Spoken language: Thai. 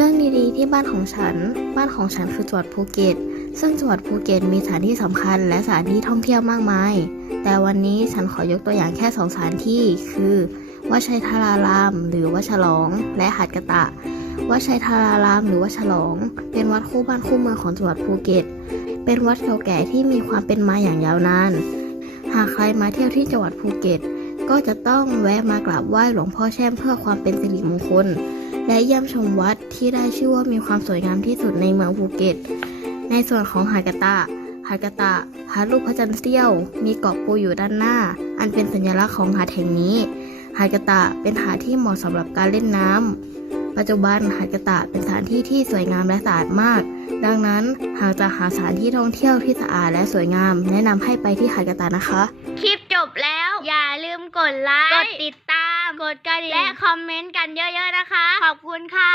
เรื่องดีๆที่บ้านของฉัน บ้านของฉันคือจังหวัดภูเก็ต ซึ่งจังหวัดภูเก็ตมีสถานที่สำคัญและสถานที่ท่องเที่ยวมากมาย แต่วันนี้ฉันขอยกตัวอย่างแค่สองสถานที่ คือวัดชัยทาราราม หรือวัดฉลอง และหาดกะตะ วัดชัยทาราราม หรือวัดฉลอง เป็นวัดคู่บ้านคู่เมืองของจังหวัดภูเก็ต เป็นวัดเก่าแก่ที่มีความเป็นมาอย่างยาวนาน หากใครมาเที่ยวที่จังหวัดภูเก็ต ก็จะต้องแวะมากราบไหว้หลวงพ่อแช่มเพื่อความเป็นสิริมงคล และเยี่ยมชมวัดที่ได้ชื่อว่ามีความสวยงามที่สุดในเมืองภูเก็ต ในส่วนของหาดกะตะหาดกะตะหาดรูปพระจันทร์เสี้ยว มีเกาะปูอยู่ด้านหน้า อันเป็นสัญลักษณ์ของหาดแห่งนี้ หาดกะตะเป็นหาดที่เหมาะสำหรับการเล่นน้ำปัจจุบันหาดกะตะเป็นสถานที่ที่สวยงามและสะอาดมาก ดังนั้นหากจะหาสถานที่ท่องเที่ยวที่สะอาดและสวยงาม แนะนำให้ไปที่หาดกะตะนะคะ คลิปจบแล้ว อย่าลืมกดไลค์ กดติดตาม กดกระดิ่งและคอมเมนต์กันเยอะๆนะคะ ขอบคุณค่ะ